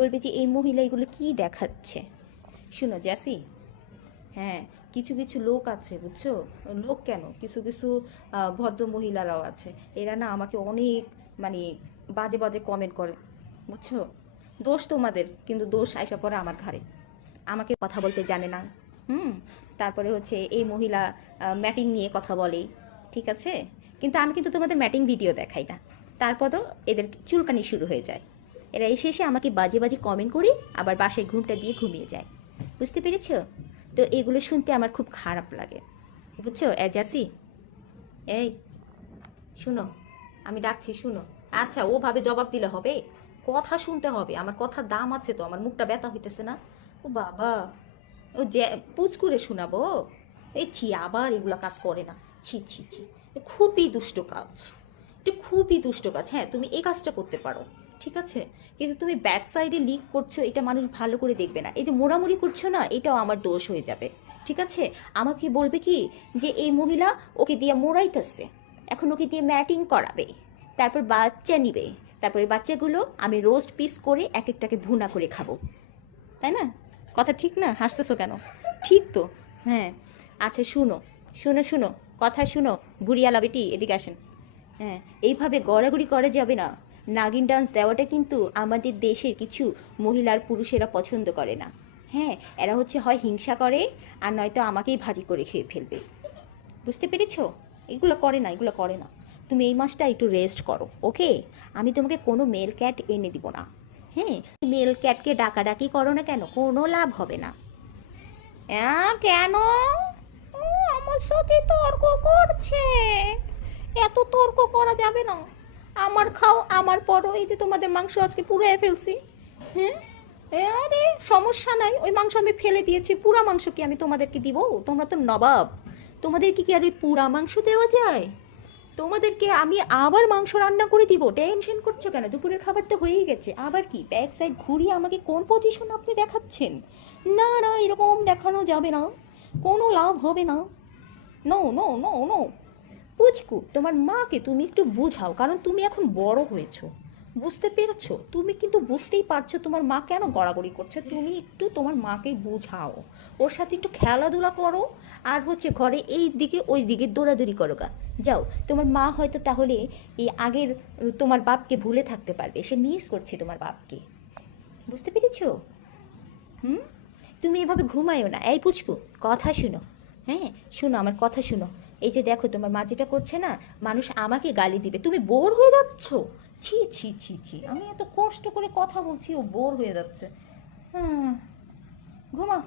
বলবে যে এই মহিলা এগুলো কী দেখাচ্ছে। শুনো জ্যাসি, হ্যাঁ, কিছু কিছু লোক আছে বুঝছো, লোক কেন, কিছু কিছু ভদ্র মহিলারাও আছে, এরা না আমাকে অনেক মানে বাজে বাজে কমেন্ট করে বুঝছো। দোষ তোমাদের, কিন্তু দোষ আইসা পড়ে আমার ঘাড়ে। আমাকে কথা বলতে জানে না। হুম। তারপরে হচ্ছে এই মহিলা ম্যাটিং নিয়ে কথা বলে, ঠিক আছে, কিন্তু আমি কিন্তু তোমাদের ম্যাটিং ভিডিও দেখাই না। তারপরও এদের চুলকানি শুরু হয়ে যায়। এরা এসে এসে আমাকে বাজে বাজে কমেন্ট করি, আবার বাসায় ঘুমটা দিয়ে ঘুমিয়ে যায়। বুঝতে পেরেছো? তো এগুলো শুনতে আমার খুব খারাপ লাগে বুঝছো। এজাসি, এই শুনো, আমি ডাকছি শুনো। আচ্ছা, ওভাবে জবাব দিলে হবে? কথা শুনতে হবে, আমার কথার দাম আছে তো, আমার মুখটা ব্যথা হইতেছে না। ও বাবা, ও যে পুচ করে শোনাবো? এই ছি, আবার এগুলো কাজ করে না। ছি ছি ছি, এ খুবই দুষ্ট কাজ, এটা খুবই দুষ্ট কাজ। হ্যাঁ, তুমি এই কাজটা করতে পারো, ঠিক আছে, কিন্তু তুমি ব্যাক সাইডে লিক করছো, এটা মানুষ ভালো করে দেখবে না। এই যে মোড়ামুড়ি করছো না, এটাও আমার দোষ হয়ে যাবে, ঠিক আছে। আমাকে বলবে কি যে এই মহিলা ওকে দিয়ে মোড়াইতেছে, এখন ওকে দিয়ে ম্যাটিং করাবে, তারপর বাচ্চা নিবে, তারপরে বাচ্চাগুলো আমি রোস্ট পিস করে এক একটাকে ভুনা করে খাবো, তাই না? কথা ঠিক না? হাসতেছো কেন? ঠিক তো। হ্যাঁ। আচ্ছা শুনো, শুনো শুনো, কথা শুনো, বুড়িয়ালা বেটি এদিকে আসেন। হ্যাঁ, এইভাবে গড়াগড়ি করা যাবে না। নাগিন ডান্স দেওয়াটা কিন্তু আমাদের দেশের কিছু মহিলার পুরুষেরা পছন্দ করে না। হ্যাঁ, এরা হচ্ছে হয় হিংসা করে, আর নয়তো আমাকেই ভাজি করে খেয়ে ফেলবে। বুঝতে পেরেছো? এগুলো করে না, এগুলো করে না। তুমি এই মাসটা একটু রেস্ট করো, ওকে? আমি তোমাকে কোনো মেল ক্যাট এনে দিব না। হ্যাঁ, মেল ক্যাটকে ডাকাডাকি করো না কেন, কোনো লাভ হবে না। কেন? ও, আমার সাথে তর্ক করছে। এত তর্ক করা যাবে না। আমার খাও, আমার পরও। এই যে তোমাদের মাংস আজকে পুড়িয়ে ফেলছি। হ্যাঁ, আরে সমস্যা নাই, ওই মাংস আমি ফেলে দিয়েছি, পুরা মাংস কি আমি তোমাদেরকে দিব? তোমরা তো নবাব, তোমাদেরকে কি আর ওই পুরা মাংস দেওয়া যায়? তোমাদেরকে আমি আবার মাংস রান্না করে দিব। টেনশন করছো কেন? দুপুরের খাবার তো হয়েই গেছে, আবার কি ব্যাক সাইড ঘুরিয়ে আমাকে কোন পজিশন আপনি দেখাচ্ছেন? না না, এরকম দেখানো যাবে না, কোনো লাভ হবে না। No no no no. পুচকু, তোমার মাকে তুমি একটু বোঝাও, কারণ তুমি এখন বড় হয়েছো, বুঝতে পেরেছো? তুমি কিন্তু বুঝতেই পারছো তোমার মা কেন গড়াগড়ি করছে। তুমি একটু তোমার মাকে বোঝাও, ওর সাথে একটু খেলাধুলা করো, আর হচ্ছে ঘরে এই দিকে ওই দিকে দৌড়াদৌড়ি করো গা। যাও, তোমার মা হয়তো তাহলে এই আগের তোমার বাপকে ভুলে থাকতে পারবে, সে মিস করছে তোমার বাপকে। বুঝতে পেরেছো? হুম। তুমি এভাবে ঘুমায়ও না। এই পুচকু, কথা শুনো। হ্যাঁ, শুনো, আমার কথা শুনো। এই যে দেখো তোমার মা যেটা করছে না, মানুষ আমাকে গালি দিবে, তুমি বোর হয়ে যাচ্ছ। ছি ছি ছি ছি, আমি এত কষ্ট করে কথা বলছি, ও বোর হয়ে যাচ্ছে। হ্যাঁ, ঘুমা।